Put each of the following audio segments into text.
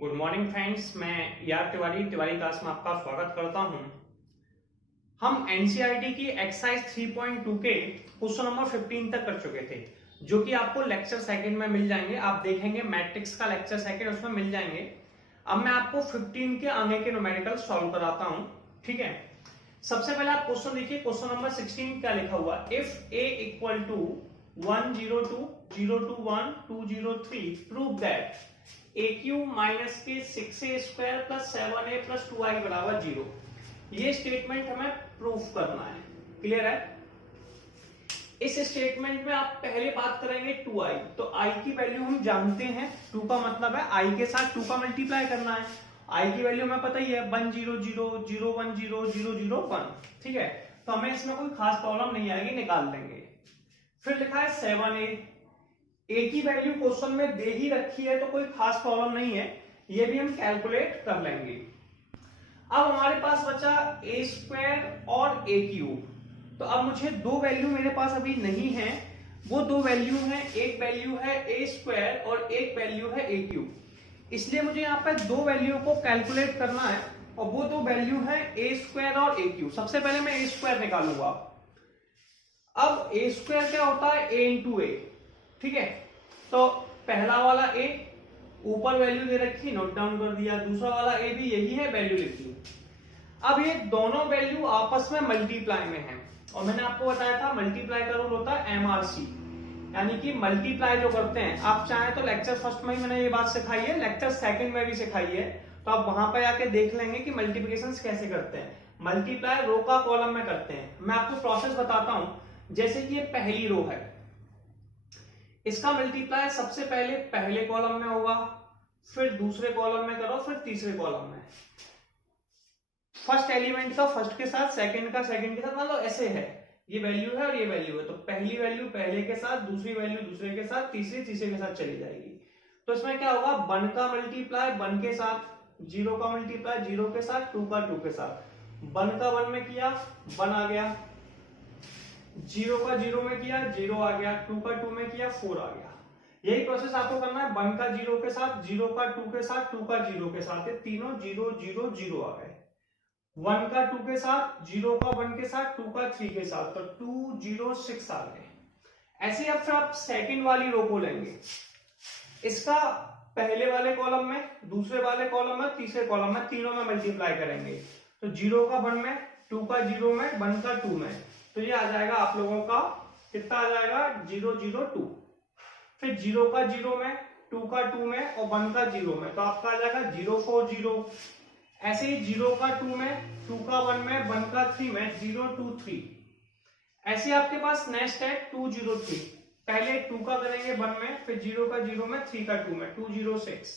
Good morning friends, मैं Tiwari class में आपका स्वागत करता हूं। हम एनसीईआरटी की एक्सरसाइज 3.2 के क्वेश्चन नंबर 15 तक कर चुके थे, जो कि आपको लेक्चर सेकंड में मिल जाएंगे। आप देखेंगे मैट्रिक्स का लेक्चर सेकंड उसमें मिल जाएंगे। अब मैं आपको 15 के आगे के न्यूमेरिकल सॉल्व कराता हूं, ठीक है। सबसे पहले आप क्वेश्चन देखिए। क्वेश्चन नंबर 16 क्या लिखा हुआ, if A equal to 102 021 203 prove that AQ minus K 6a square plus 7a plus 2i बराबर 0। ये स्टेटमेंट हमें प्रूफ करना है। क्लियर है। इस स्टेटमेंट में आप पहले बात करेंगे 2i, तो i की वैल्यू हम जानते हैं। 2 का मतलब है i के साथ 2 का मल्टीप्लाई करना है। i की वैल्यू हमें पता ही है 100 0 010 001, ठीक है। तो हमें इसमें कोई खास प्रॉब्लम नहीं आएगी, निकाल देंगे। फिर लिखा है 7a, ए की वैल्यू क्वेश्चन में दे ही रखी है तो कोई खास प्रॉब्लम नहीं है, ये भी हम कैलकुलेट कर लेंगे। अब हमारे पास बचा ए स्क्वायर और ए क्यूब। तो अब मुझे दो वैल्यू मेरे पास अभी नहीं है, वो दो वैल्यू है, एक वैल्यू है ए स्क्वायर और एक वैल्यू है ए क्यूब। इसलिए मुझे यहाँ पे दो वैल्यू को कैलकुलेट करना है और वो दो वैल्यू है ए स्क्वायर और ए क्यूब। सबसे पहले मैं ए स्क्वायर निकालूंगा। अब ए स्क्वायर क्या होता है, ए इंटू ए, ठीक है। तो पहला वाला ए ऊपर वैल्यू दे रखी, नोट डाउन कर दिया। दूसरा वाला ए भी यही है, वैल्यू लिखी। अब ये दोनों वैल्यू आपस में मल्टीप्लाई में है, और मैंने आपको बताया था मल्टीप्लाई का रूल होता है MRC, यानी कि मल्टीप्लाई जो करते हैं। आप चाहे तो लेक्चर फर्स्ट में ही मैंने ये बात सिखाई है, लेक्चर सेकंड में भी सिखाई है, तो आप वहां पर आके देख लेंगे कि मल्टीप्लिकेशन कैसे करते हैं। मल्टीप्लाई रो का कॉलम में करते हैं। मैं आपको प्रोसेस बताता हूं। जैसे कि ये पहली रो है, इसका मल्टीप्लाई सबसे पहले पहले कॉलम में होगा, फिर दूसरे कॉलम में करो, फिर तीसरे कॉलम में। फर्स्ट एलिमेंट का फर्स्ट के साथ, सेकंड का सेकंड के साथ, मतलब ऐसे है। ये वैल्यू है और ये वैल्यू है, तो पहली वैल्यू पहले के साथ, दूसरी वैल्यू दूसरे के साथ, तीसरे के साथ चली जाएगी। तो इसमें क्या होगा, 1 का मल्टीप्लाई 1 के साथ, 0 का मल्टीप्लाई 0 के साथ, 2 का 2 के साथ। 1 का 1 में किया, 1 आ गया। 0 का 0 में किया, 0 आ गया। 2 का 2 में किया, 4 आ गया। यही प्रोसेस आपको करना है। 1 का 0 के साथ, 0 का 2 के साथ, 2 का 0 के साथ, ये तीनों 0 0 0 आ गए। 1 का 2 के साथ, 0 का 1 के साथ, 2 का 3 के साथ, तो 2 0 6 आ गए। ऐसे अब फिर आप सेकंड वाली रो को लेंगे। इसका पहले वाले कॉलम में, दूसरे वाले कॉलम में, तीसरे कॉलम में, तीनों में मल्टीप्लाई करेंगे। तो 0 का 1 में, 2 का 0 में, 1 का 2 में, तो ये आ जाएगा आप लोगों का कितना आ जाएगा, 0 0 2। फिर 0 का 0 में, 2 का 2 में और 1 का 0 में, तो आपका आ जाएगा 0 4 0। ऐसे ही 0 का 2 में, 2 का 1 में, 1 का 3 में, 0 2 3। ऐसे आपके पास नेक्स्ट है 2 0 3। पहले 2 का करेंगे 1 में, फिर 0 का 0 में, 3 का 2 में, 2 0 6।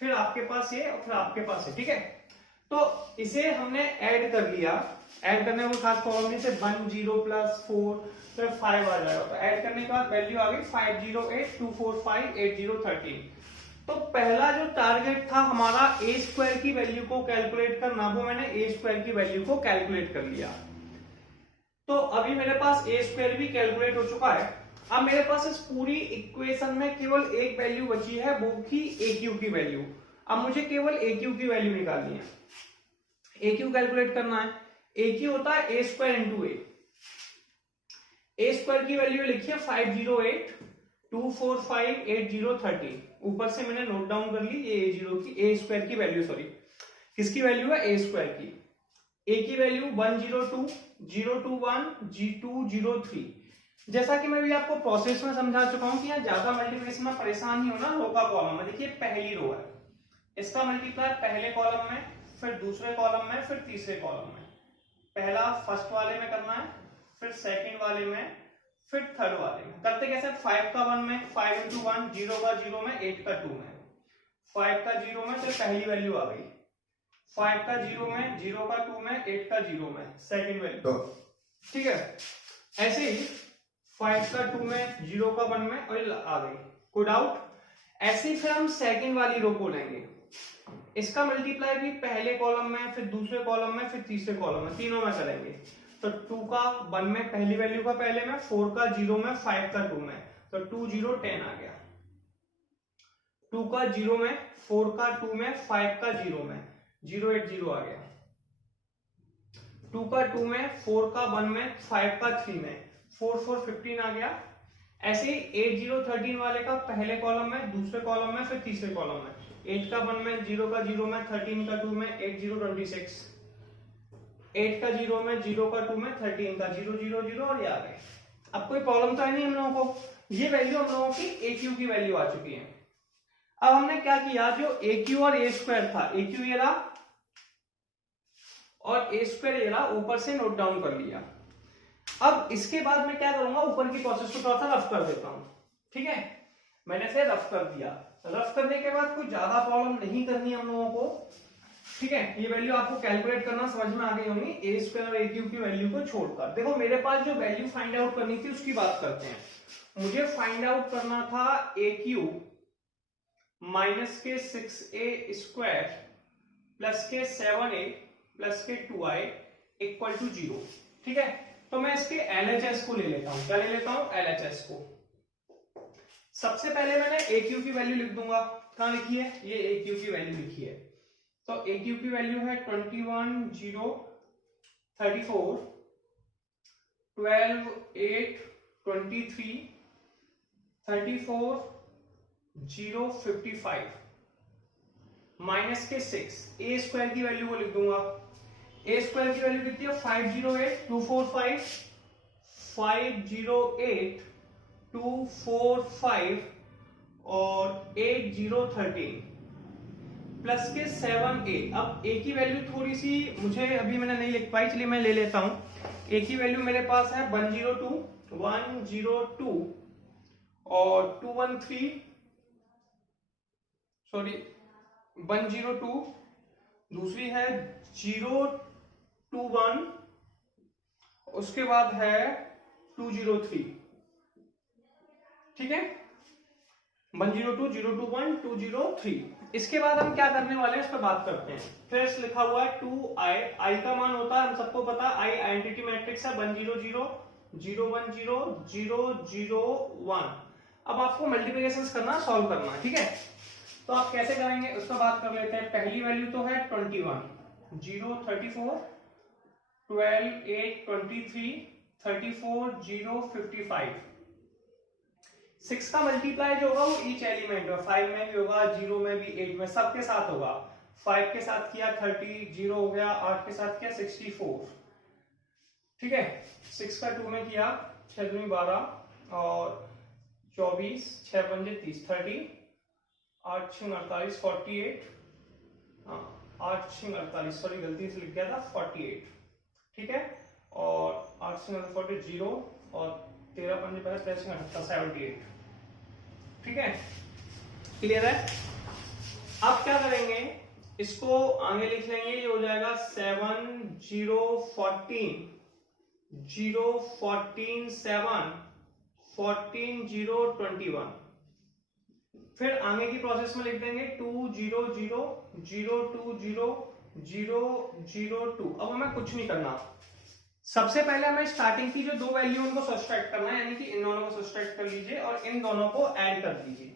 फिर आपके पास ये और फिर आपके पास है, ठीक है। तो इसे हमने ऐड कर लिया। ऐड करने को खास प्रॉब्लम नहीं, से 1 0 प्लस 4 फिर 5 आ जाएगा। तो ऐड करने के बाद वैल्यू आ गई 508 245 80 13। तो पहला जो टारगेट था हमारा ए स्क्वायर की वैल्यू को कैलकुलेट करना, वो मैंने ए स्क्वायर की वैल्यू को कैलकुलेट कर लिया। तो अभी मेरे पास ए स्क्वायर भी कैलकुलेट हो चुका है। अब मेरे पास इस पूरी इक्वेशन में केवल एक वैल्यू बची है, वो थी ए क्यू की वैल्यू। अब मुझे केवल ए क्यू की वैल्यू निकालनी है। ए क्यू कैलकुलेट करना है। ए क्यू होता है ए स्क्वायर इंटू ए। ए स्क्वायर की वैल्यू लिखिए 508 245 80 13। ऊपर से मैंने नोट डाउन कर ली ये A0 की, ए स्क्वायर की वैल्यू, सॉरी किसकी वैल्यू है, ए स्क्वायर की। ए की वैल्यू 102 021 G203। जैसा कि मैं भी आपको प्रोसेस में समझा चुका हूं कि यहाँ ज्यादा मल्टीप्लिकेशन में परेशान नहीं होना। रो का कॉलम में देखिए पहली रो है, इसका मल्टीप्लाई पहले कॉलम में, फिर दूसरे कॉलम में, फिर तीसरे कॉलम में। पहला फर्स्ट वाले में करना है, फिर सेकंड वाले में, फिर थर्ड वाले में। करते कैसे, 5 का 1 में, 5 इंटू 1, 0 का 0 में, 8 का 2 में। 5 का 0 में, तो पहली वैल्यू आ गई। 5 का 0 में, 0 का 2 में, 8 का 0 में, सेकंड वैल्यू, ठीक है। ऐसे ही 5 का 2 में, 0 का 1 में और आ गई। कोई डाउट। ऐसे ही फिर हम सेकंड वाली रो को लेंगे। इसका मल्टीप्लाई भी पहले कॉलम में, फिर दूसरे कॉलम में, फिर तीसरे कॉलम में, तीनों में करेंगे। तो 2 का 1 में, पहली वैल्यू का पहले में, 4 का 0 में, 5 का 2 में, तो 2 0 10 आ गया। 2 का 0 में, 4 का 2 में, 5 का 0 में, 080 आ गया। 2 का 2 में, 4 का 1 में, 5 का 3 में, 4 4 15 आ गया। ऐसे ही 8013 वाले का पहले कॉलम में, दूसरे कॉलम में, फिर तीसरे कॉलम में, 8 का 1 में, 0 का 0 में, 13 का 2 में, 8026, 8 का 0 में, 0 का 2 में, 13 का 000 और ये आ गए। अब कोई प्रॉब्लम तो है नहीं हम लोगों को, ये वैल्यू हम लोगों की AQ की वैल्यू आ चुकी है। अब हमने क्या किया, जो AQ और A स्क्वायर था, AQ ये रहा और A स्क्वायर ये रहा, ऊपर से नोट डाउन कर लिया। अब इसके बाद मैं क्या करूंगा, ऊपर की प्रोसेस को थोड़ा सा रफ कर देता हूं, ठीक है। मैंने से रफ कर दिया, रफ करने के बाद कोई ज्यादा प्रॉब्लम नहीं करनी है हम लोगों को, ठीक है। ये वैल्यू आपको कैलकुलेट करना समझ में आ गई होंगी, A स्क्वायर और AQ की वैल्यू को छोड़कर। देखो मेरे पास जो वैल्यू फाइंड आउट करनी थी उसकी बात करते हैं। मुझे फाइंड आउट करना था AQ minus K 6A square plus के 7A प्लस के 2I इक्वल टू 0, ठीक है। तो मैं इसके LHS को ले लेता हूं, क्या ले लेता हूं, LHS को। सबसे पहले मैंने AQ की वैल्यू लिख दूंगा, कहां लिखी है, ये AQ की वैल्यू लिखी है। तो AQ की वैल्यू है 21,034, 12,823, 34,055 माइनस के 6। A स्क्वायर की वैल्यू को लिख दूंगा, A स्क्वायर की वैल्यू कितनी है, 508,245, 508,245 और 8013 प्लस के 7A। अब A की वैल्यू थोड़ी सी मुझे अभी मैंने नहीं लिख पाई, चलिए मैं ले लेता हूं। A की वैल्यू मेरे पास है 102 और 213, सॉरी 102, दूसरी है 021, उसके बाद है 203, ठीक है। 102, 021, 203। इसके बाद हम क्या करने वाले हैं इस पर बात करते हैं। फिर लिखा हुआ है 2i, i का मान होता है, हम सबको पता है i आइडेंटिटी मैट्रिक्स है, 100, 010, 001। अब आपको मल्टीप्लिकेशंस करना, सॉल्व करना है, ठीक है। तो आप कैसे करेंगे उस पर बात कर लेते हैं। पहली वैल्यू तो है 21, 034, 12,823, 34,055। 6 का मल्टीप्लाई जो होगा वो ईच एलिमेंट में, 5 में भी होगा, 0 में भी, 8 में, सबके साथ होगा। 5 के साथ किया 30, 0 हो गया, 8 के साथ किया 64, ठीक है। 6 का 2 में किया 6 दूनी 12 और 24, 6 पंजे 30, 30, 8 6 48, 48, 8 6 48, सॉरी गलती से लिख गया था 48, ठीक है। और 8 6 48, 0 और 13 पंजे 13 78, ठीक है। क्लियर है। अब क्या करेंगे, इसको आगे लिख लेंगे, ये हो जाएगा 7 0 14, 0 14 7, 14 0 21। फिर आगे की प्रोसेस में लिख देंगे 2 0 0 0 2 0 0 0 2। अब हमें कुछ नहीं करना, सबसे पहले हमें स्टार्टिंग की जो दो वैल्यू उनको सब्सट्रैक्ट करना है, यानी कि इन दोनों को सब्सट्रैक्ट कर लीजिए और इन दोनों को ऐड कर दीजिए,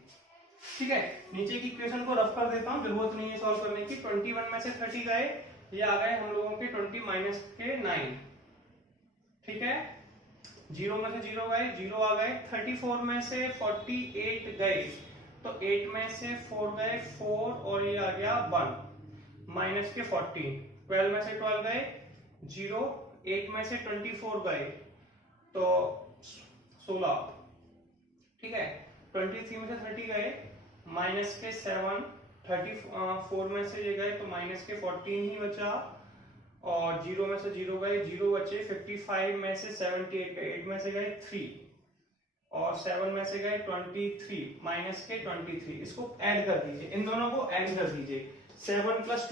ठीक है। नीचे की इक्वेशन को रफ कर देता हूं, जरूरत नहीं है सॉल्व करने की। 21 में से 30 गए, ये आ गए हम लोगों के 20 माइनस के 9, ठीक है। 0 में से 0 गए, 0 आ गए। 34 में से 48 गए, तो 8 में से 4 गए, 4 और ये आ गया 1 माइनस के 14। 12 में से 12 गए, 0, 8 में से 24 गए तो 16, ठीक है। 23 में से 30 गए, माइनस के 7, 34 में से ये गए तो माइनस के 14 ही बचा, और 0 में से 0 गए, 0 बचे। 55 में से 78 गए, 8 में से गए 3 और 7 में से गए 23, माइनस के 23। इसको ऐड कर दीजिए, इन दोनों को ऐड कर दीजिए। 7 प्लस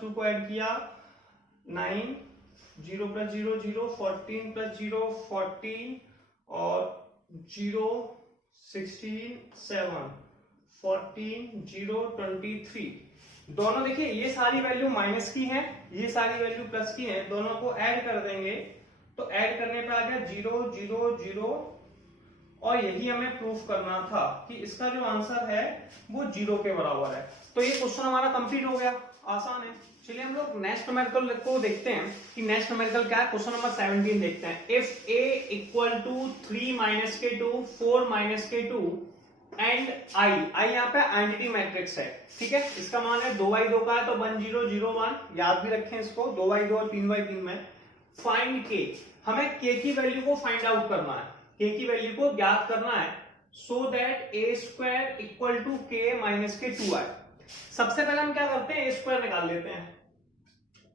2 को ऐड किया 9, 0 प्लस 0 0, 14 प्लस 0 14 और 0 16 7, 14 0 23। दोनों देखिए ये सारी वैल्यू माइनस की है, ये सारी वैल्यू प्लस की है, दोनों को ऐड कर देंगे तो ऐड करने पे आ गया 0 0 0 और यही हमें प्रूफ करना था कि इसका जो आंसर है वो 0 के बराबर है। तो ये क्वेश्चन हमारा कंप्लीट हो गया, आसान है। चलिए हम लोग नेक्स्ट न्यूमेरिकल को देखते हैं कि नेक्स्ट न्यूमेरिकल क्या है। क्वेश्चन नंबर 17 देखते हैं। If a equal to 3 minus K 2 4 minus K 2 and I यहाँ पे आइडेंटिटी मैट्रिक्स है, ठीक है। इसका मान है 2/2 का है तो 1 0 0 1, याद भी रखें इसको, 2/2 और 3/3 में। फाइंड के, हमें के की वैल्यू को फाइंड आउट करना है, के की वैल्यू को ज्ञात करना है, so that A square equal to K minus K 2i। सबसे पहले हम क्या करते हैं, ए स्क्वायर निकाल लेते हैं।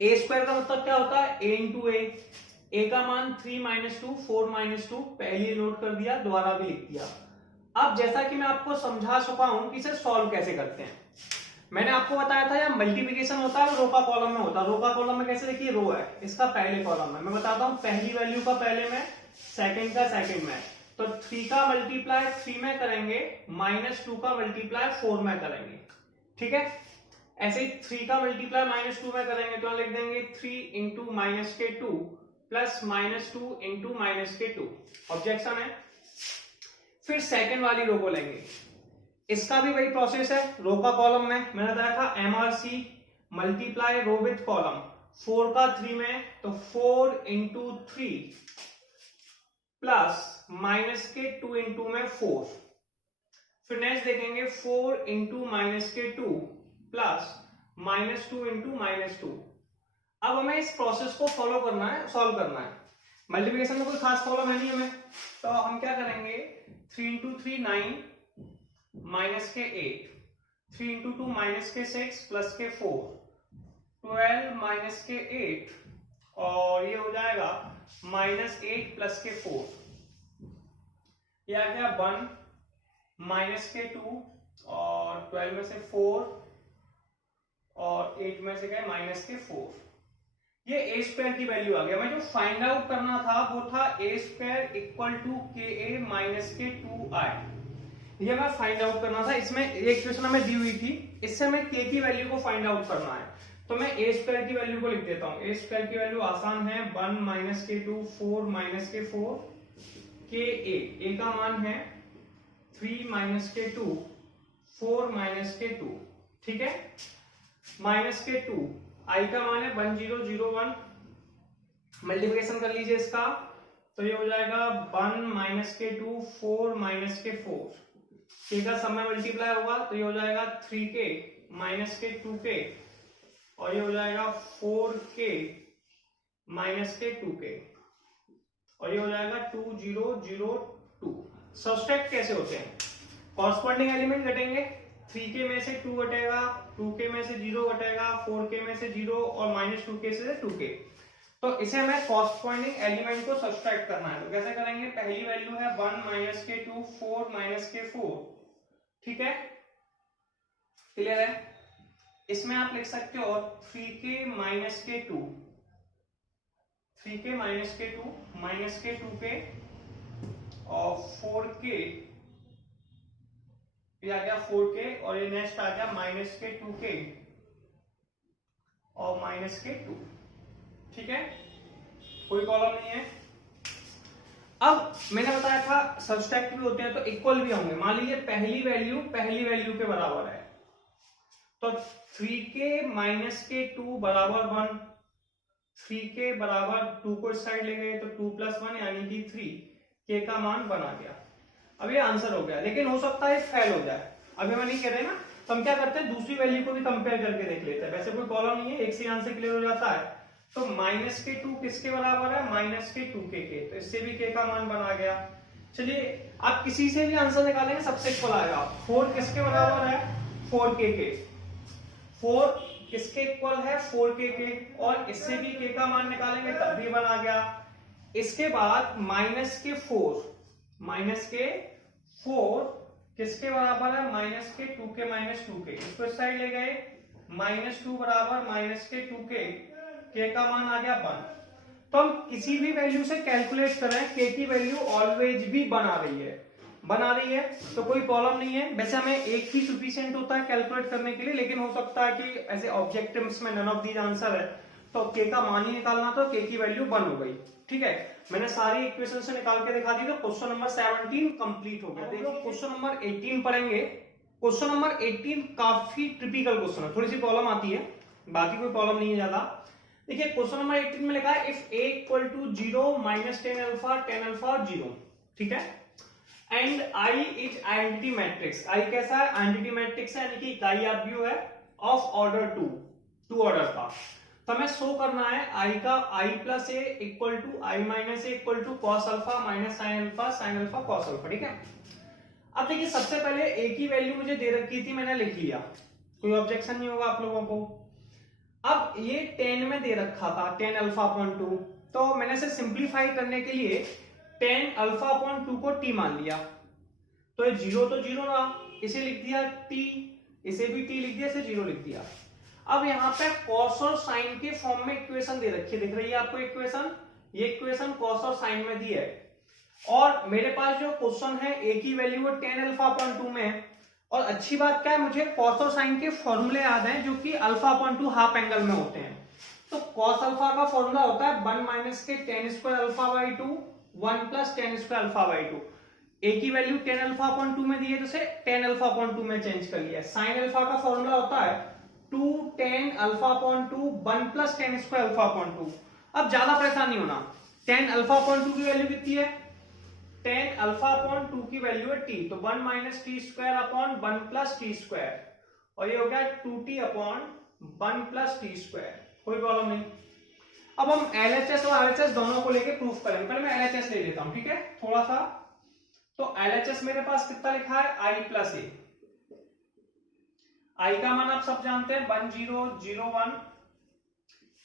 ए स्क्वायर का मतलब क्या होता है, ए इंटू ए का मान 3 माइनस 2 4 माइनस 2, पहले नोट कर दिया, दोबारा भी लिख दिया। अब जैसा कि मैं आपको समझा चुका हूं कि इसे सॉल्व कैसे करते हैं, मैंने आपको बताया था यार मल्टीप्लिकेशन होता है रो का कॉलम में होता है। रो का कॉलम में कैसे, देखिए रो है, इसका पहले कॉलम है, मैं बताता हूं पहली वैल्यू का पहले में, सेकंड का सेकंड में। तो 3 का मल्टीप्लाई 3 में करेंगे, -2 का मल्टीप्लाई 4 में करेंगे, ठीक है। ऐसे ही 3 का मल्टीप्लाई -2 में करेंगे तो लिख देंगे 3 into minus K 2 plus -2 into minus K 2। Objection है। फिर सेकंड वाली रो को लेंगे, इसका भी वही प्रोसेस है, रो का कॉलम में मैंने बताया था MRC multiply row with column, 4 का 3 में तो 4 into 3 plus minus K 2 into में 4। फिर नेक्स्ट देखेंगे 4 into minus K 2 plus -2 into -2। अब हमें इस प्रोसेस को फॉलो करना है, सॉल्व करना है। मल्टीप्लिकेशन में कोई खास प्रॉब्लम है नहीं हमें, तो हम क्या करेंगे, 3 इंटू 3 9 माइनस के 8, 3 इंटू 2 माइनस के 6 प्लस के 4, 12 माइनस के 8 और ये हो जाएगा -8 प्लस के 4, ये आ गया 1 माइनस के 2 और 12 में से 4 और 8 में से गए माइनस के 4। ये ए स्क्वायर की वैल्यू आ गया। मैं जो फाइंड आउट करना था वो था ए स्क्वायर इक्वल टू के ए माइनस के 2i, ये मैं फाइंड आउट करना था। इसमें ये इक्वेशन हमें दी हुई थी, इससे हमें के की वैल्यू को फाइंड आउट करना है। तो मैं ए स्क्वायर की वैल्यू को लिख देता हूं। ए स्क्वायर की वैल्यू आसान है, 1 माइनस के 2 4 माइनस के 4 के ए का मान है 3 माइनस के 2 4 माइनस के 2, ठीक है। माइनस के 2, आई का मान है 1 0 0 1, मल्टीप्लिकेशन कर लीजिए इसका, तो ये हो जाएगा 1 माइनस के 2 4 माइनस के 4, के का समय मल्टीप्लाई होगा तो ये हो जाएगा 3k माइनस के 2k और ये हो जाएगा 4k माइनस के 2k और ये हो जाएगा 2 0 0 2। सब्सट्रैक्ट कैसे होते हैं, कॉरस्पॉन्डिंग एलिमेंट घटेंगे, 3k में से 2 घटेगा, 2k में से 0 घटेगा, 4k में से 0 और -2k से 2k। तो इसे हमें कॉरस्पॉन्डिंग एलिमेंट को सब्सट्रैक्ट करना है। तो कैसे करेंगे, पहली वैल्यू है 1 माइनस के 2 4 माइनस के 4, ठीक है, क्लियर है। इसमें आप लिख सकते हो 3k minus K 2, 3k minus K 2 minus के 2k और 4k, ये आ गया 4k और ये नेक्स्ट आ गया माइनस के 2k और माइनस के 2, ठीक है, कोई प्रॉब्लम नहीं है। अब मैंने बताया था सब्सट्रैक्ट भी होते हैं तो इक्वल भी होंगे। मान लीजिए पहली वैल्यू के बराबर है तो 3k माइनस के 2 बराबर 1, 3k बराबर 2 को इस साइड ले गए तो 2 प्लस 1 यानी कि 3, k का मान 1 आ गया। अब ये आंसर हो गया, लेकिन हो सकता है फेल हो जाए, अभी मैं नहीं कह रहे ना, तो हम क्या करते हैं दूसरी वैल्यू को भी कंपेयर करके देख लेते हैं। वैसे कोई प्रॉब्लम नहीं है, एक से आंसर क्लियर हो जाता है। तो माइनस के 2 किसके बराबर है, माइनस के 2k के, तो इससे भी k का मान बना गया। चलिए आप किसी से भी आंसर निकालेंगे सबसे इक्वल आएगा। 4 किसके बराबर है, 4k के, 4 किसके इक्वल है, 4k के, और इससे भी k का मान निकालेंगे तब भी बना गया। इसके बाद माइनस के 4 किसके बराबर है, माइनस के 2k माइनस 2k, इसको इस साइड ले गए, -2 बराबर माइनस के 2k, k का मान आ गया 1। तो हम किसी भी वैल्यू से कैलकुलेट करें, k की वैल्यू ऑलवेज भी बना रही है तो कोई प्रॉब्लम नहीं है। वैसे हमें एक ही सफिशिएंट होता है कैलकुलेट करने के लिए, लेकिन हो सकता है कि ऐसे ऑब्जेक्टिव्स में नन ऑफ दीज आंसर है तो k का मान ही निकालना, तो k की वैल्यू 1 हो गई। ठीक है, मैंने सारी इक्वेशन से निकाल के दिखा दी, तो क्वेश्चन नंबर 17 कंप्लीट हो गया। देखिए क्वेश्चन नंबर 18 पढ़ेंगे। क्वेश्चन नंबर 18 काफी टिपिकल क्वेश्चन है, थोड़ी सी प्रॉब्लम आती है, बाकी कोई प्रॉब्लम नहीं है ज्यादा। देखिए क्वेश्चन नंबर 18 में लिखा है if a equal to 0 minus 10 alpha 0, ठीक है, and i is identity matrix. i कैसा है? आइडेंटिटी मैट्रिक्स है, यानी कि इकाई आव्यूह है ऑफ ऑर्डर 2 ऑर्डर का। तो हमें शो करना है i का i plus A equal to i minus A equal to cos alpha minus sine alpha cos alpha. ठीक है, अब देखिए सबसे पहले a की वैल्यू मुझे दे रखी थी, मैंने लिख लिया, कोई ऑब्जेक्शन नहीं होगा आप लोगों को। अब ये 10 में दे रखा था 10 अल्फा अपॉन 2, तो मैंने इसे सिंप्लीफाई करने के लिए 10 अल्फा अपॉन 2 को t मान लिया, तो ये 0 तो 0 रहा, इसे लिख दिया t, इसे भी t लिख दिया, इसे 0 लिख दिया। अब यहाँ पे कॉस और साइन के फॉर्म में इक्वेशन दे रखी है, दिख रही है आपको इक्वेशन? ये इक्वेशन कॉस और साइन में दी है, और मेरे पास जो क्वेश्चन है a की वैल्यू 10 अल्फा अपॉन 2 में है। और अच्छी बात क्या है, मुझे कॉस और साइन के फॉर्मूले याद हैं जो कि अल्फा अपॉन 2 हाफ एंगल में होते हैं। तो कॉस अल्फा का फॉर्मूला होता है 1 माइनस के tan square alpha by 2 1 plus tan square alpha by 2। a की वैल्यू 10 अल्फा अपॉन 2 में दी है, तो उसे 10 अल्फा अपॉन 2 में चेंज कर लिया। साइन अल्फा का फॉर्मूला होता है 2 tan alpha upon 2 1 plus tan square alpha upon 2। अब ज्यादा परेशान नहीं होना, tan अल्फा अपॉन 2 की वैल्यू कितनी है? 10 अल्फा अपॉन 2 की वैल्यू है t, तो 1 minus T square upon 1 plus T square, और ये हो गया 2t upon 1 plus T square. कोई प्रॉब्लम नहीं। अब हम LHS और RHS दोनों को लेके प्रूफ करेंगे। पहले मैं LHS ले लेता हूं, ठीक है, थोड़ा सा। तो LHS मेरे पास कितना लिखा है? i plus A. i का मान आप सब जानते हैं 1 0 0 1,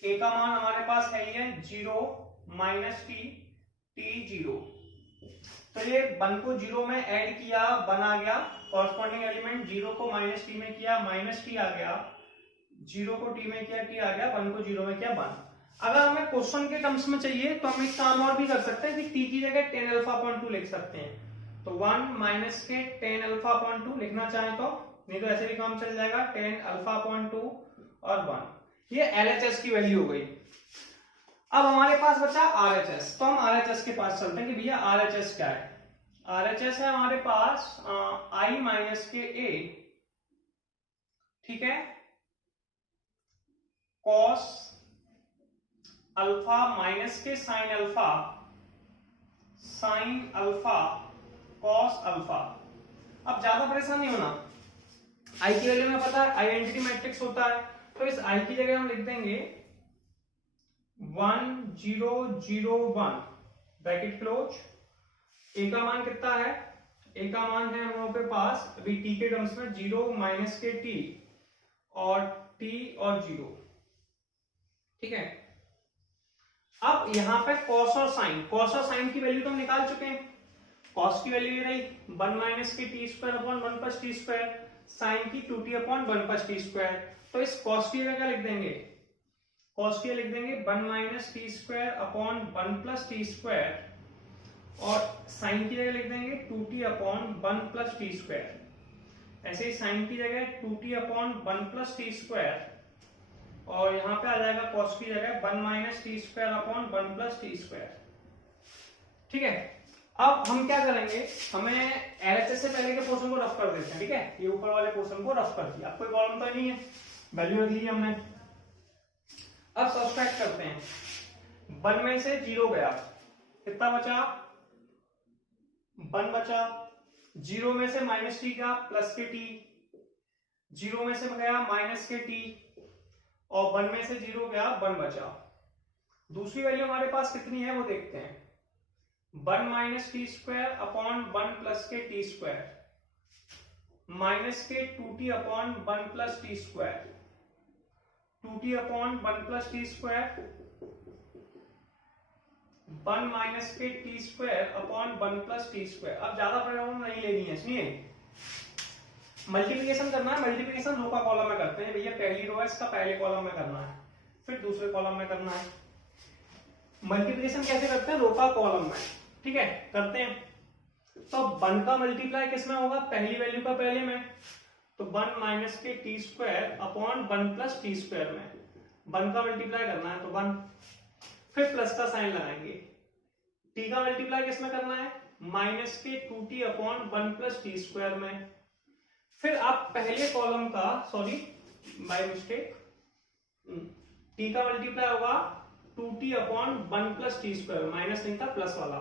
a का मान हमारे पास है ये 0 माइनस t 0। तो ये 1 को 0 में ऐड किया, 1 आ गया, कॉरस्पॉन्डिंग एलिमेंट 0 को माइनस टी में किया, माइनस टी आ गया, 0 को t में किया, t आ गया, 1 को 0 में किया, 1। अगर हमें क्वेश्चन के टर्म्स में चाहिए तो हम एक काम और भी कर सकते हैं कि t की जगह 10 अल्फा अपॉन 2 लिख सकते हैं। तो 1 माइनस के 10 अल्फा अपॉन 2 लिखना चाहें तो, नहीं तो ऐसे भी काम चल जाएगा, 10 अल्फा अपॉन 2 और 1। ये LHS की वैल्यू हो गई। अब हमारे पास बचा RHS, तो हम RHS के पास चलते हैं कि भैया RHS क्या है। RHS है हमारे पास i माइनस के a, ठीक है, कॉस अल्फा माइनस के साइन अल्फा कॉस अल्फा। अब ज्यादा परेशान नहीं होना, i की वैल्यू में पता है आइडेंटिटी मैट्रिक्स होता है, तो इस i की जगह हम लिख देंगे 1 0 0 1 ब्रैकेट क्लोज। a का मान कितना है? a का मान है हम लोगों के पास अभी t के टर्म्स में 0 माइनस के t और t और 0, ठीक है। अब यहाँ पे कॉस और साइन की वैल्यू तो हम निकाल चुके हैं। कॉस की वैल्यू ये रही 1 माइनस के T square upon 1 plus T square, sine की 2t upon 1 plus T square. तो इस कॉस की जगह लिख देंगे, कॉस की लिख देंगे 1 minus T square upon 1 plus T square, और साइन की जगह लिख देंगे 2t upon 1 plus T square. ऐसे ही साइन की जगह 2t upon 1 plus T square, और यहां पे आ जाएगा कॉस की जगह 1 minus T square upon 1 plus T square, ठीक है। अब हम क्या करेंगे, हमें LHS से पहले के पोर्शन को रफ कर देते हैं, ठीक है। ये ऊपर वाले पोर्शन को रफ कर दिया, कोई प्रॉब्लम तो नहीं है, वैल्यू रख ली हमने। अब सब्सट्रैक्ट करते हैं, 1 में से 0 गया, कितना बचा? 1 बचा। 0 में से माइनस टी गया, प्लस के टी, 0 में से गया माइनस के टी, और 1 में से 0 गया, 1 बचा। दूसरी वैल्यू हमारे पास कितनी है वो देखते हैं, 1 minus T square upon 1 plus K T square, minus K 2t upon 1 plus T square, 2t upon 1 plus T square, 1 minus के T square upon 1 plus T square. अब ज्यादा प्रॉब्लम नहीं लेनी है, सुनिए, मल्टीप्लिकेशन करना है। मल्टीप्लिकेशन रो का कॉलम में करते हैं भैया, पहली रो है इसका पहले कॉलम में करना है, फिर दूसरे कॉलम में करना है। मल्टीप्लिकेशन कैसे करते हैं? रो का कॉलम में, ठीक है, करते हैं। तो 1 का मल्टीप्लाई किसमें होगा? पहली वैल्यू का पहले में, तो 1 माइनस के T square upon 1 plus T square में। 1 का मल्टीप्लाई करना है तो 1, फिर प्लस का साइन लगाएंगे। t का मल्टीप्लाई किसमें करना है, minus K 2t upon 1 plus T square में। फिर आप पहले कॉलम का, सॉरी बाय मिस्टेक, t का मल्टीप्लाई होगा 2t upon 1 plus T square, minus नहीं था प्लस वाला,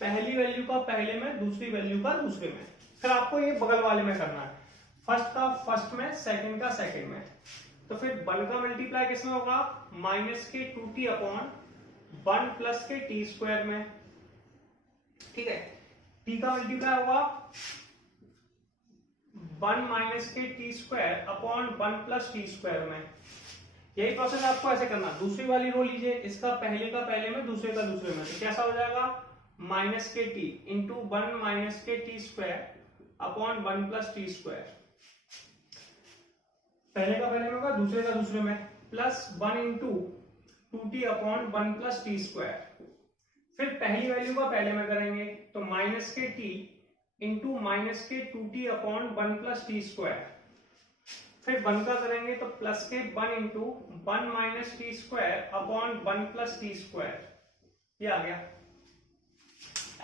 पहली वैल्यू का पहले में, दूसरी वैल्यू का दूसरे में। फिर आपको ये बगल वाले में करना है, फर्स्ट का फर्स्ट में, सेकंड का सेकंड में। तो फिर 1 का मल्टीप्लाई किसमें होगा, minus K 2t upon 1 plus K T square में, ठीक है। t का मल्टीप्लाई होगा 1 माइनस के T square upon 1 plus T square में। यही प्रोसेस आपको ऐसे करना। दूसरी वाली रो लीजिए, इसका पहले का पहले में, दूसरे का दूसरे में, तो कैसा हो जाएगा, माइनस के टी इंटू 1 माइनस के T square upon 1 plus T square. पहले का पहले में होगा, दूसरे का दूसरे में, plus 1 into 2t upon 1 plus T square. फिर पहली वैल्यू का पहले में करेंगे तो माइनस के t into minus K 2t upon 1 plus T square. फिर 1 का करेंगे तो प्लस के 1 into 1 minus T square upon 1 plus T square. ये आ गया।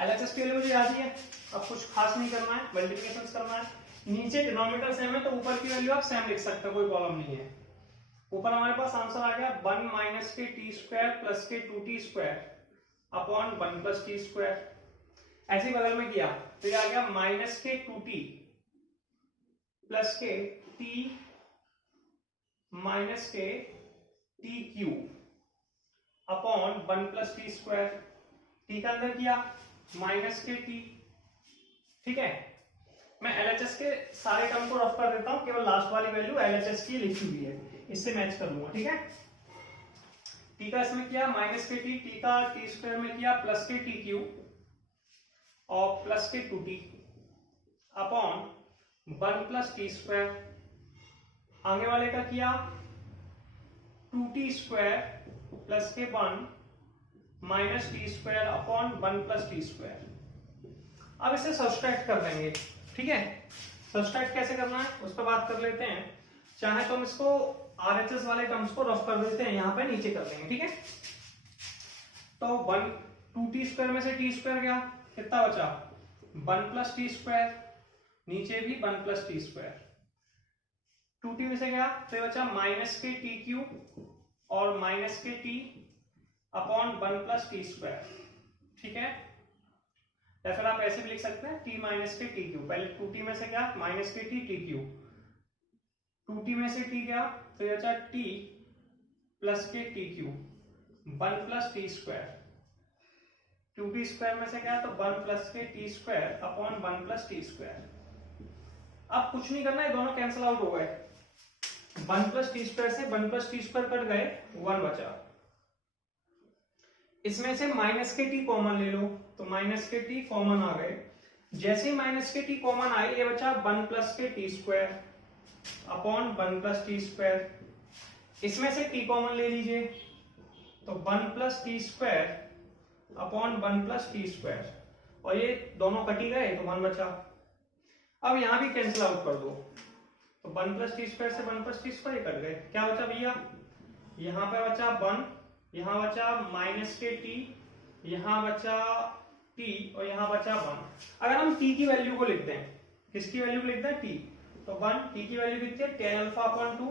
एलएचएस के लिए मुझे याद ही है, अब कुछ खास नहीं करना है, मल्टीप्लिकेशन करना है। नीचे डिनोमिनेटर सेम है तो ऊपर की वैल्यू आप सेम लिख सकते हो, कोई प्रॉब्लम नहीं है। ऊपर हमारे पास आंसर आ गया 1 माइनस के टी स्क्वायर प्लस के 2t square upon 1 plus T square. ऐसे बगल में किया तो ये आ गया माइनस के 2t प्लस के t माइनस के T Q upon 1 plus T square. T का अंदर किया माइनस के टी, ठीक है। मैं एलएचएस के सारे टर्म को रफ कर देता हूं, केवल लास्ट वाली वैल्यू एलएचएस की लिखी हुई है, इससे मैच कर लूंगा, ठीक है। टी का इसमें किया माइनस के टी, टी का टी स्क्वायर में किया प्लस के टी क्यू और प्लस के 2t upon 1 plus T square. आगे वाले का किया 2t स्क्वायर प्लस के 1 minus T square upon 1 plus T square. अब इसे सब्सट्रैक्ट कर देंगे, ठीक है। सब्सट्रैक्ट कैसे करना है उस पर बात कर लेते हैं। चाहे तो हम इसको आरएचएस वाले टर्म्स को रफ कर देते हैं, यहां पे नीचे कर देंगे, ठीक है। तो 2t स्क्वायर में से टी स्क्वायर गया, कितना बचा 1 प्लस टी स्क्वायर, नीचे भी 1 प्लस टी स्क्वायर। 2t में से गया तो ये बचा माइनस के टी क्यू और माइनस के T upon 1 plus T square, ठीक है। या फिर आप ऐसे भी लिख सकते हैं t माइनस के टी क्यू। पहले 2t में से गया माइनस के टी टी क्यू, 2t में से t गया तो ये बचा t plus K T Q 1 plus T square. 2t square में से गया तो 1 plus K T square upon 1 plus T square. अब कुछ नहीं करना है, दोनों कैंसिल आउट हो गए। 1 प्लस टी स्क्वायर से 1 प्लस टी स्क्वायर कट गए, 1 बचा। इसमें से माइनस के टी कॉमन ले लो तो माइनस के टी कॉमन आ गए। जैसे ही माइनस के टी कॉमन आए ये बचा 1 plus K T square upon 1 plus T square. इसमें से टी कॉमन ले लीजिए तो 1 plus T square upon 1 plus T square, और ये दोनों कटी गए तो 1 बचा। अब यहां भी कैंसिल आउट कर दो तो 1 प्लस टी स्क्वायर से 1 प्लस टी स्क्वायर कट गए। क्या बचा भैया, यहां पे बचा 1, यहां बचा माइनस के टी, यहां बचा t और यहां बचा 1। अगर हम t की वैल्यू को लिखते हैं, किसकी वैल्यू को लिखते हैं t, तो 1, t की वैल्यू कितनी है tan alpha upon 2,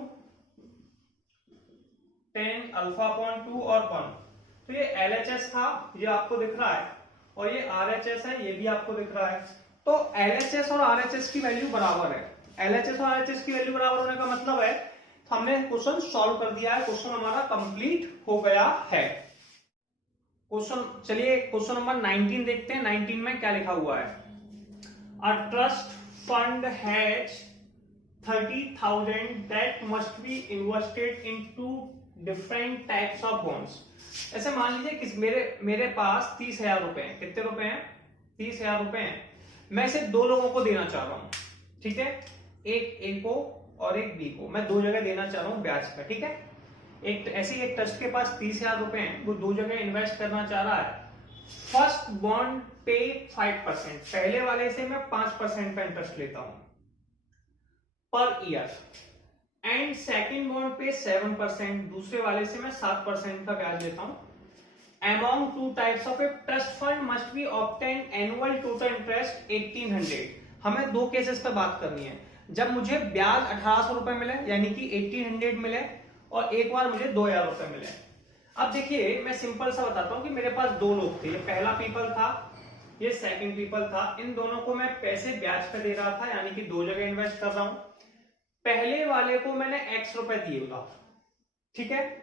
tan alpha upon 2 और 1। तो ये LHS था, ये आपको दिख रहा है, और ये RHS है, ये भी आपको दिख रहा है। तो LHS और RHS की वैल्यू बराबर है। LHS और RHS की वैल्यू बराबर होने का मतलब है हमने क्वेश्चन सॉल्व कर दिया है, क्वेश्चन हमारा कंप्लीट हो गया है। क्वेश्चन, चलिए क्वेश्चन नंबर 19 देखते हैं। 19 में क्या लिखा हुआ है, a trust fund has 30,000 that must be invested into different types of bonds. ऐसे मान लीजिए कि मेरे पास 30,000 रुपए हैं। कितने रुपए हैं, 30,000 रुपए हैं। मैं इसे 2 लोगों को देना चाह रहा हूं, ठीक है। एक ए को और एक बी को, मैं 2 जगह देना चाह रहा हूं ब्याज का, ठीक है। एक ऐसे ही एक ट्रस्ट के पास 30,000 रुपए हैं, वो 2 जगह इन्वेस्ट करना चाह रहा है। फर्स्ट बॉन्ड पे 5%, पहले वाले से मैं 5% का इंटरेस्ट लेता हूं per year, and second bond पे 7%, दूसरे वाले से मैं 7% का ब्याज लेता हूं। Among two types of a trust fund must be obtained annual total interest 1800। हमें दो केसेस पे बात करनी है, जब मुझे ब्याज 1800 रुपए मिले यानी कि 1800 मिले, और एक बार मुझे 2000 रुपए मिले। अब देखिए मैं सिंपल सा बताता हूं कि मेरे पास दो लोग थे, ये पहला पीपल था, ये सेकंड पीपल था। इन दोनों को मैं पैसे ब्याज पे दे रहा था, यानी कि दो जगह इन्वेस्ट कर रहा हूं। पहले वाले को मैंने x रुपए दिए था, ठीक है।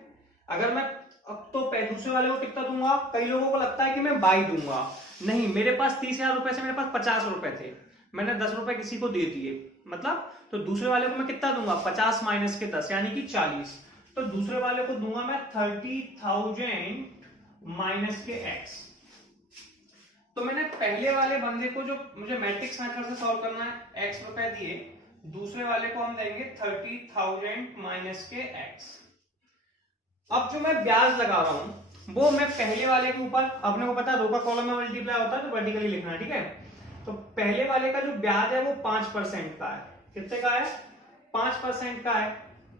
अगर मैं अब तो दूसरे वाले को कितना दूंगा, कई लोगों को लगता है कि मैं बाई दूंगा, नहीं, मेरे पास 30,000 रुपए से मेरे पास 50 रुपए थे, मैंने 10 रुपए किसी को दे दिए, मतलब तो दूसरे वाले को मैं कितना दूंगा, 50 माइनस के 10 यानी कि 40। तो दूसरे वाले को दूंगा मैं 30,000 माइनस के x। तो मैंने पहले वाले बंदे को, जो मुझे मैट्रिक्स मेथड से सॉल्व करना है, x रुपए दिए, दूसरे वाले को हम देंगे 30,000 माइनस के x। अब जो मैं ब्याज लगा रहा हूं वो मैं पहले वाले के ऊपर, अपने को पता है रो का कॉलम में मल्टीप्लाई होता है तो वर्टिकली लिखना है, ठीक है। तो पहले वाले का जो ब्याज है वो 5% का है। कितने का है, 5% का है।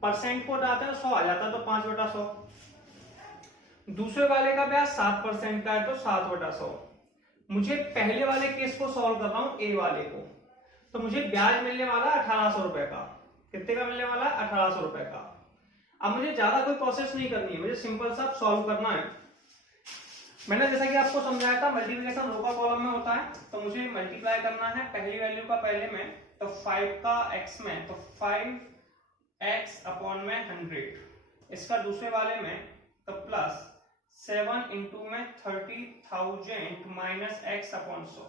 परसेंट को डालते हैं 100 आ जाता है, तो 5/100। दूसरे वाले का ब्याज 7% का है, तो 7/100। मुझे पहले वाले केस को सॉल्व कर रहा हूं, ए वाले को, तो मुझे ब्याज मिलने वाला 1800 रुपए का। कितने का मिलने वाला, 1800 रुपए का। अब मुझे ज्यादा कोई प्रोसेस नहीं करनी है, मुझे सिंपल सा सॉल्व करना है। मैंने जैसा कि आपको समझाया था, मल्टीप्लिकेशन रो का कॉलम में होता है, तो मुझे मल्टीप्लाई करना है पहली वैल्यू का पहले में, तो 5 का x में, तो 5x अपॉन में 100, इसका दूसरे वाले में तो प्लस 7 इंटू में 30,000 minus x upon 100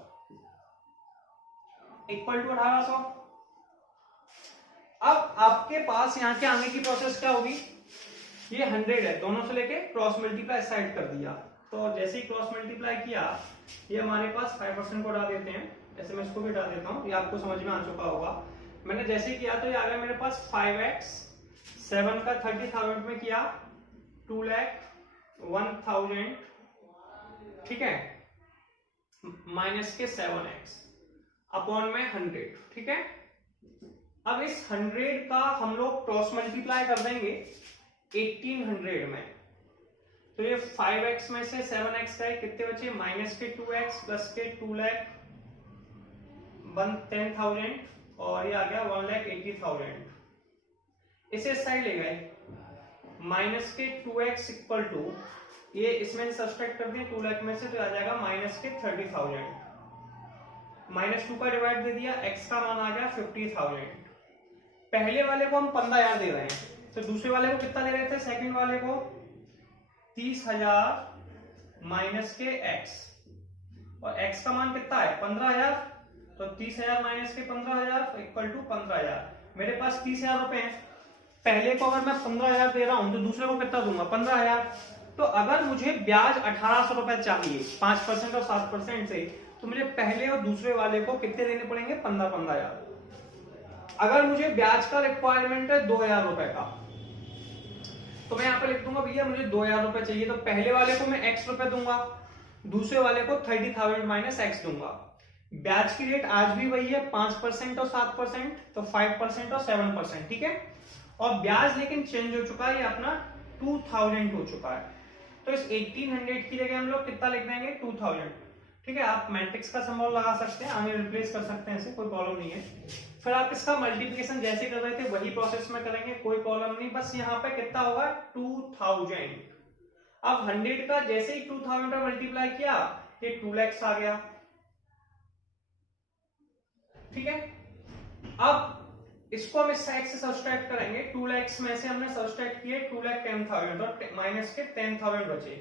equal to 1800। अब आपके पास यहाँ के आगे की प्रोसेस क्या होगी, ये 100 है, दोनों से लेके क्रॉस मल्टीप्लाई साइड कर दिया, तो जैसे ही क्रॉस मल्टीप्लाई किया, ये हमारे पास 5% को डाल देते हैं, ऐसे मैं इसको भी डाल देता हूँ, ये आपको समझ में आ चुका होगा। मैंने जैसे किया तो ये आ गया मेरे पास 5x, 7 का 30,000 में किया 2,01,000, ठीक है, माइनस के 7x अपॉन में 100, ठीक है। अब इस 100 का हम लोग क्रॉस मल्टीप्लाई कर देंगे 1800 में, तो ये 5x में से 7x का कितने बचे, माइनस के 2x प्लस के 2,10,000 और ये आ गया 1,80,000। इसे साइड ले गए, माइनस के 2x इक्वल टू, ये इसमें सब्सट्रैक्ट कर दिए 2 लाख में से, तो आ जाएगा माइनस के 30,000, माइनस 2 का डिवाइड दे दिया, x का मान आ गया 50,000। पहले वाले को हम 15,000 दे रहे हैं, तो दूसरे वाले को कितना दे रहे थे, सेकंड वाले को 30,000 माइनस के x, और x का मान कितना है 15,000, तो 30,000 माइनस के 15,000 इक्वल टू 15,000। मेरे पास 30,000 रुपए हैं, पहले को अगर मैं 15,000 दे रहा हूं तो दूसरे को कितना दूंगा, 15,000। तो अगर मुझे ब्याज 1800 रुपए चाहिए 5% और 7% से, तो मुझे पहले और दूसरे वाले को कितने देने पड़ेंगे, 15,000। अगर मुझे ब्याज का रिक्वायरमेंट है 2,000 रुपए का, तो मैं यहाँ पे लिख दूंगा भैया मुझे 2,000 रुपए चाहिए, तो पहले वाले को मैं x रुपए दूंगा, दूसरे वाले को 30,000 माइनस x दूंगा। ब्याज की रेट आज भी वही है, 5% और 7%, तो 5% और 7%, ठीक है। और ब्याज लेकिन चेंज हो चुका है, ये अपना 2,000 हो चुका है, तो इस 1800 की जगह हम लोग कितना लिख देंगे, 2,000, ठीक है। आप मैट्रिक्स का सिंबल लगा सकते हैं, आगे रिप्लेस कर सकते हैं, ऐसे कोई प्रॉब्लम नहीं है। फिर आप इसका मल्टीप्लिकेशन जैसे कर रहे थे वही प्रोसेस में करेंगे, कोई प्रॉब्लम नहीं, बस यहाँ पे कितना होगा 2000। अब 100 का जैसे ही 2000 का मल्टीप्लाई किया, ये 2 lakhs आ गया, ठीक है। अब इसको हम इस साइड से सब्सट्रैक्ट करेंगे, 2 lakhs में से हमने सब्सट्रैक्ट किए 2,10,000 और माइनस के 10,000 बचे,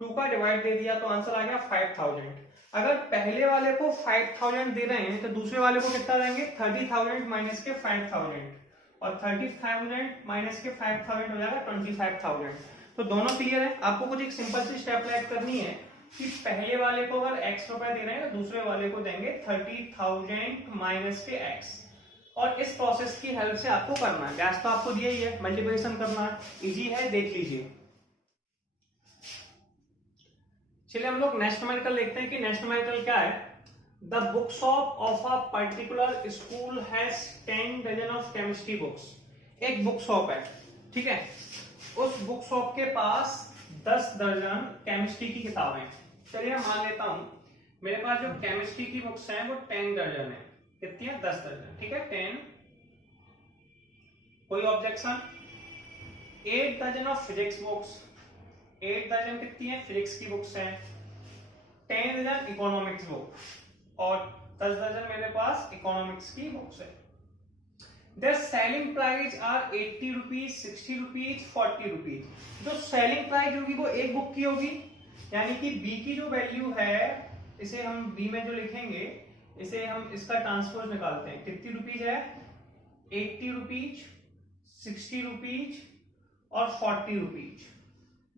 2 का डिवाइड दे दिया तो आंसर आ गया 5,000। अगर पहले वाले को 5,000 दे रहे हैं तो दूसरे वाले को कितना देंगे, 30,000 माइनस के 5,000, और 30,000 माइनस के 5,000 हो जाएगा 25,000। तो दोनों क्लियर है। आपको कुछ एक सिंपल सी स्टेप ऐड करनी है कि पहले वाले को अगर x रुपए दे रहे हैं तो दूसरे वाले को देंगे 30,000 माइनस के x, और इस प्रोसेस की हेल्प से आपको करना है। ब्याज तो आपको दिया ही है, मल्टीप्लिकेशन करना इजी है, देख लीजिए। चलिए हम लोग नेक्स्ट न्यूमेरिकल देखते हैं कि नेक्स्ट न्यूमेरिकल क्या है। The book shop of a particular school has 10 dozen of chemistry books. एक बुक शॉप है, ठीक है, उस बुक शॉप के पास 10 दर्जन केमिस्ट्री की किताबें। चलिए मान लेता हूं मेरे पास जो केमिस्ट्री की बुक्स हैं वो 10 दर्जन है। कितनी है? 10 दर्जन, ठीक है, 10। कोई ऑब्जेक्शन? 8 दर्जन ऑफ फिजिक्स बुक्स, 8 दर्जन कितनी है? फिजिक्स की बुक्स हैं। 10 दर्जन इकोनॉमिक्स बुक और 10 दर्जन मेरे पास इकोनॉमिक्स की बुक्स है। Their selling price are 80 rupees, 60 rupees, 40 rupees। जो सेलिंग प्राइस होगी वो एक बुक की होगी, यानी कि बी की जो वैल्यू है, इसे हम बी में जो लिखेंगे, इसे हम इसका ट्रांसपोज निकालते हैं। कितनी रुपीज है? 80 रुपीज, 60 रुपीज और 40 रुपीज,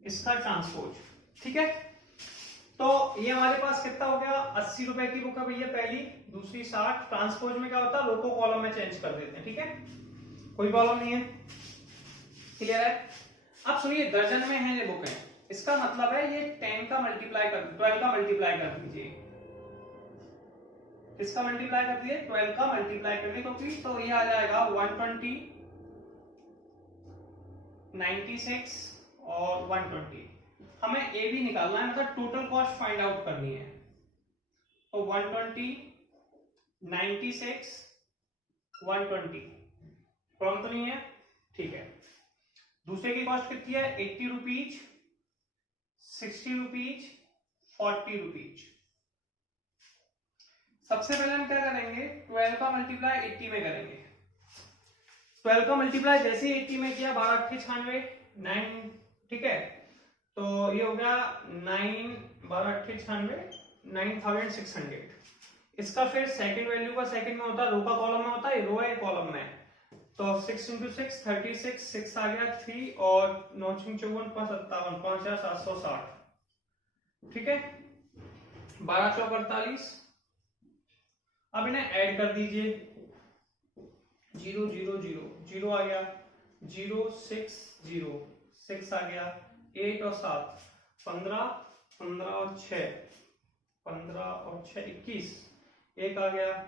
इसका ट्रांसपोज, ठीक है। तो ये हमारे पास कितना हो गया? 80 रुपए की बुक है भैया पहली, दूसरी 60। ट्रांसपोज में क्या होता है? रो को कॉलम में चेंज कर देते हैं, ठीक है, कोई प्रॉब्लम नहीं है, क्लियर है। अब सुनिए, दर्जन में है ये बुक है, इसका मतलब है ये 10 का मल्टीप्लाई कर, 12 का मल्टीप्लाई कर दीजिए। किसका मल्टीप्लाई कर दीजिए? 12 का मल्टीप्लाई कर दीजिए, तो ये आ जाएगा 120, 96 और 120। हमें ए भी निकालना है, मतलब टोटल कॉस्ट फाइंड आउट करनी है। तो 120, 96, 120, प्रॉब्लम तो नहीं है, ठीक है। दूसरे की कॉस्ट कितनी है? 80 रुपीज, 60 रुपीज, 40 रुपीज। सबसे पहले हम क्या करेंगे? 12 का मल्टीप्लाई 80 में करेंगे। 12 का मल्टीप्लाई जैसे 80 में किया, 12 8 96, 9, ठीक है, तो ये हो गया 9, 12 8 96, 9600। इसका फिर सेकंड वैल्यू का सेकंड में होता है, रो का कॉलम में होता है, रो है कॉलम में, तो 6 × 6 36, 6 आ गया 3 और 9 × 54 57, 5760, ठीक है, 12 × 4 48। अब इन्हें ऐड कर दीजिए, 0 0 0 0 आ गया, 0 6 0 6 आ गया, 8 और 7 15, 15 और 6 15 और 6 21, 1 आ गया,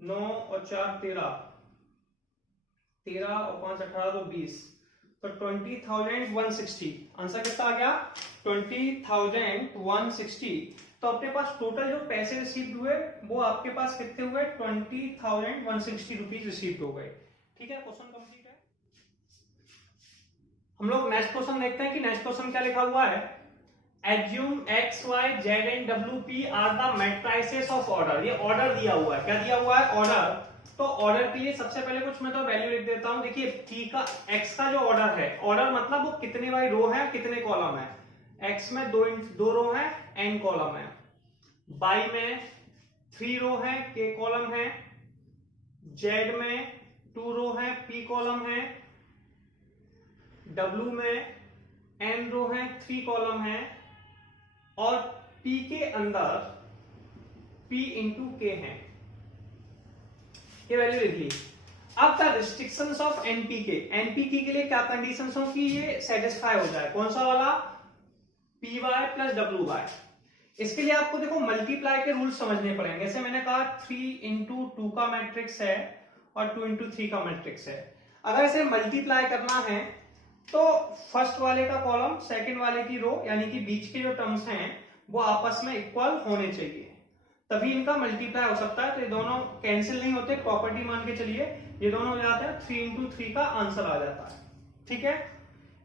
9 और 4 13, 13 और 5 18, तो 20, तो 20,160। आंसर कितना आ गया? 20,160। तो अपने पास टोटल जो पैसे रिसीव हुए वो आपके पास कितने हुए? 20,160 रुपीज रिसीव हो गए, ठीक है। क्वेश्चन कंप्लीट है। हम लोग नेक्स्ट क्वेश्चन देखते हैं कि नेक्स्ट क्वेश्चन क्या लिखा हुआ है। Assume x, y, z and w, p are the matrices of order। ये ऑर्डर दिया हुआ है, क्या दिया हुआ है? ऑर्डर। तो ऑर्डर के लिए सबसे पहले कुछ मैं तो वैल्यू लिख देता हूं। देखिए p का, x का जो ऑर्डर है, ऑर्डर मतलब वो कितने बाई रो है, कितने कॉलम है। x में दो रो है, n कॉलम है, y में 3 रो है, k कॉलम है, z में 2 रो है, p कॉलम है, w में n रो है, 3 कॉलम है, और P के अंदर P इंटू के है, ये वैल्यू लिख ली। अब the restrictions of NPK, NPK के लिए क्या कंडीशंस हो कि ये सेटिस्फाई हो जाए? कौन सा वाला? P Y plus W Y. इसके लिए आपको देखो मल्टीप्लाई के रूल समझने पड़ेंगे। जैसे मैंने कहा 3 इंटू 2 का मैट्रिक्स है और 2 इंटू 3 का मैट्रिक्स है। अगर इसे मल्टीप्लाई करना है तो फर्स्ट वाले का कॉलम सेकंड वाले की रो, यानी कि बीच के जो टर्म्स हैं वो आपस में इक्वल होने चाहिए, तभी इनका मल्टीप्लाई हो सकता है। तो ये दोनों कैंसिल नहीं होते, प्रॉपर्टी मान के चलिए ये दोनों हो जाते हैं, 3 इंटू 3 का आंसर आ जाता है, ठीक है।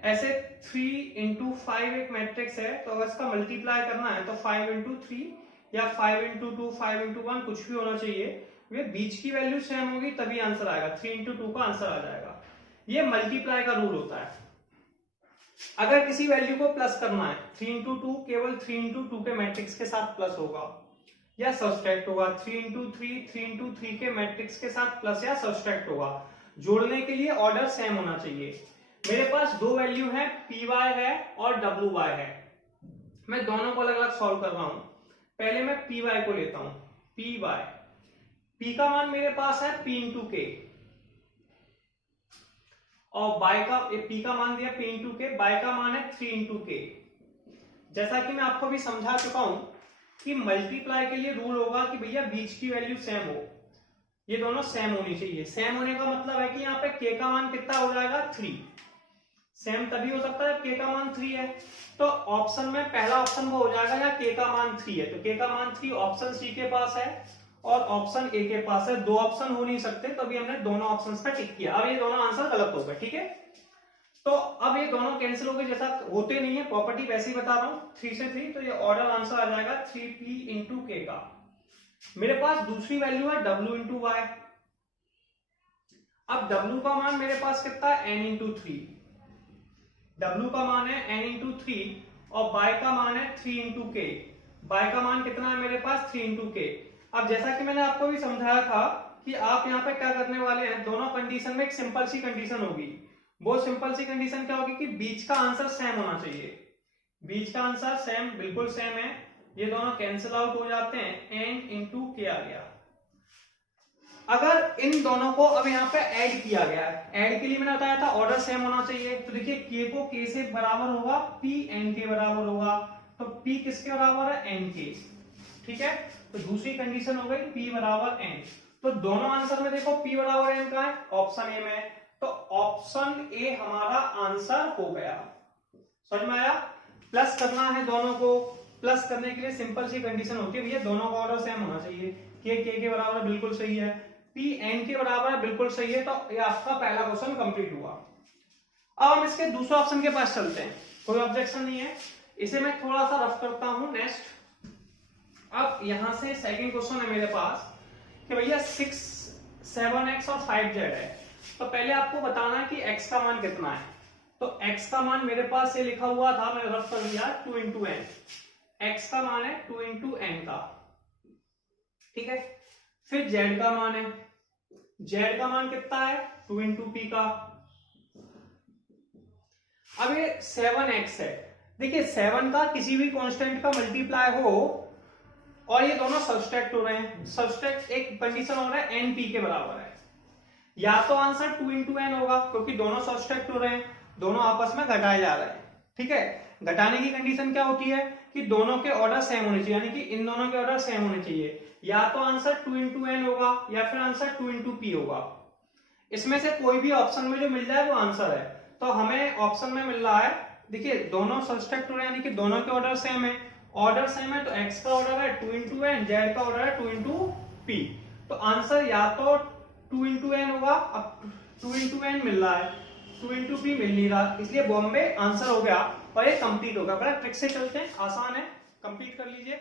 ऐसे 3 इंटू 5 एक मैट्रिक्स है, तो अगर इसका मल्टीप्लाई करना है तो 5 इंटू 3 या 5 इंटू 2, 5 इंटू 1 कुछ भी होना चाहिए, वे बीच की वैल्यू सेम होगी तभी आंसर आएगा। 3 इंटू 2 का आंसर आ जाएगा। ये मल्टीप्लाई का रूल होता है। अगर किसी वैल्यू को प्लस करना है, 3 इंटू 2 केवल 3 इंटू 2 के मैट्रिक्स के साथ प्लस होगा या सब्सट्रैक्ट होगा, 3 इंटू 3 3 इंटू 3 के मैट्रिक्स के साथ प्लस या सब्सट्रैक्ट होगा। जोड़ने के लिए ऑर्डर सेम होना चाहिए। मेरे पास दो वैल्यू है, पी वाई है और डब्ल्यू वाई है। मैं दोनों को अलग अलग सॉल्व कर रहा हूं। पहले मैं पी वाई को लेता हूं, पी वाई, पी का मान मेरे पास है पी इंटू के, और बाय का, पी का मान दिया पी इंटू के, बाय का मान है 3 इंटू के। जैसा कि मैं आपको भी समझा चुका हूं कि मल्टीप्लाई के लिए रूल होगा कि भैया बीच की वैल्यू सेम हो, ये दोनों सेम होनी चाहिए। सेम होने का मतलब है कि यहाँ पे k का मान कितना हो जाएगा 3। सेम तभी हो सकता है k का मान 3 है। तो ऑप्शन में पहला ऑप्शन वो हो जाएगा या k का मान 3 है, तो k का मान 3 ऑप्शन सी के पास है और ऑप्शन ए के पास है। दो ऑप्शन हो नहीं सकते, तो अभी हमने दोनों ऑप्शन पे टिक किया। अब ये दोनों आंसर गलत हो गए, ठीक है। तो अब ये दोनों कैंसिल हो गए, जैसा होते नहीं है, प्रॉपर्टी वैसे ही बता रहा हूँ। 3 से 3, तो ये ऑर्डर आंसर आ जाएगा 3p इंटू के का। मेरे पास दूसरी वैल्यू है w इंटू वाई। अब w का मान मेरे पास कितना है n इंटू 3। w का मान है n इंटू 3 और y का मान है 3 इंटू के। y का मान कितना है मेरे पास 3 इंटू के। अब जैसा कि मैंने आपको भी समझाया था कि आप यहाँ पे क्या करने वाले हैं, दोनों कंडीशन में एक सिंपल सी कंडीशन होगी। वो सिंपल सी कंडीशन क्या होगी कि बीच का आंसर सेम होना चाहिए। बीच का आंसर सेम, बिल्कुल सेम है, ये दोनों कैंसिल आउट हो जाते हैं, n इंटू के आ गया। अगर इन दोनों को अब यहाँ पे ऐड किया गया है, ऐड के लिए मैंने बताया था ऑर्डर सेम होना चाहिए, तो देखिए k को k से बराबर होगा, p n के बराबर होगा, तो p किसके बराबर है, n के, ठीक है। तो दूसरी कंडीशन हो गई p बराबर n। तो दोनों आंसर में देखो p बराबर n का है, ऑप्शन ए में, तो ऑप्शन ए हमारा आंसर हो गया। समझ में आया। प्लस करना है दोनों को, प्लस करने के लिए सिंपल सी कंडीशन होती है भैया, दोनों का ऑर्डर सेम होना चाहिए। k के बराबर बिल्कुल सही है, p n के बराबर बिल्कुल सही है, तो ये आपका पहला क्वेश्चन कंप्लीट हुआ। अब हम इसके दूसरे ऑप्शन के पास चलते हैं, कोई ऑब्जेक्शन नहीं है, इसे मैं थोड़ा सा रफ करता हूं। नेक्स्ट, अब यहां से सेकंड क्वेश्चन है मेरे पास कि भैया 6 7x और 5z है। तो पहले आपको बताना है कि x का मान कितना है। तो x का मान मेरे पास ये लिखा हुआ था, मैंने रफ कर लिया 2 इंटू एन। x का मान है 2 इंटू एन का, ठीक है। फिर z का मान है, z का मान कितना है 2 इंटू पी का। अब ये 7x है, देखिए 7 का किसी भी कांस्टेंट का मल्टीप्लाई हो और ये दोनों सब्सट्रैक्ट हो रहे हैं, सब्सट्रैक्ट एक कंडीशन हो रहा है n p के बराबर है, या तो आंसर 2 इंटू एन होगा क्योंकि दोनों सब्सट्रैक्ट हो रहे हैं, दोनों आपस में घटाए जा रहे हैं, ठीक है। घटाने की कंडीशन क्या होती है कि दोनों के ऑर्डर सेम होने चाहिए, यानी कि इन दोनों के ऑर्डर सेम होने चाहिए, या तो आंसर 2 इंटू एन होगा या फिर आंसर 2 इंटू पी होगा। इसमें से कोई भी ऑप्शन में जो मिल जाए वो आंसर है। तो हमें ऑप्शन में मिल रहा है, देखिए दोनों सब्सट्रैक्ट हो रहे हैं, यानी कि दोनों के ऑर्डर सेम है, ऑर्डर सेम है, तो x का ऑर्डर है 2 इंटू एन, जेड का ऑर्डर है 2 इंटू पी। तो आंसर या तो 2 इंटू एन होगा, अब 2 इंटू एन मिल रहा है, 2 इंटू पी मिल नहीं रहा, इसलिए बॉम्बे आंसर हो गया और ये कंप्लीट होगा। बड़ा ट्रिक से चलते हैं, आसान है, कंप्लीट कर लीजिए।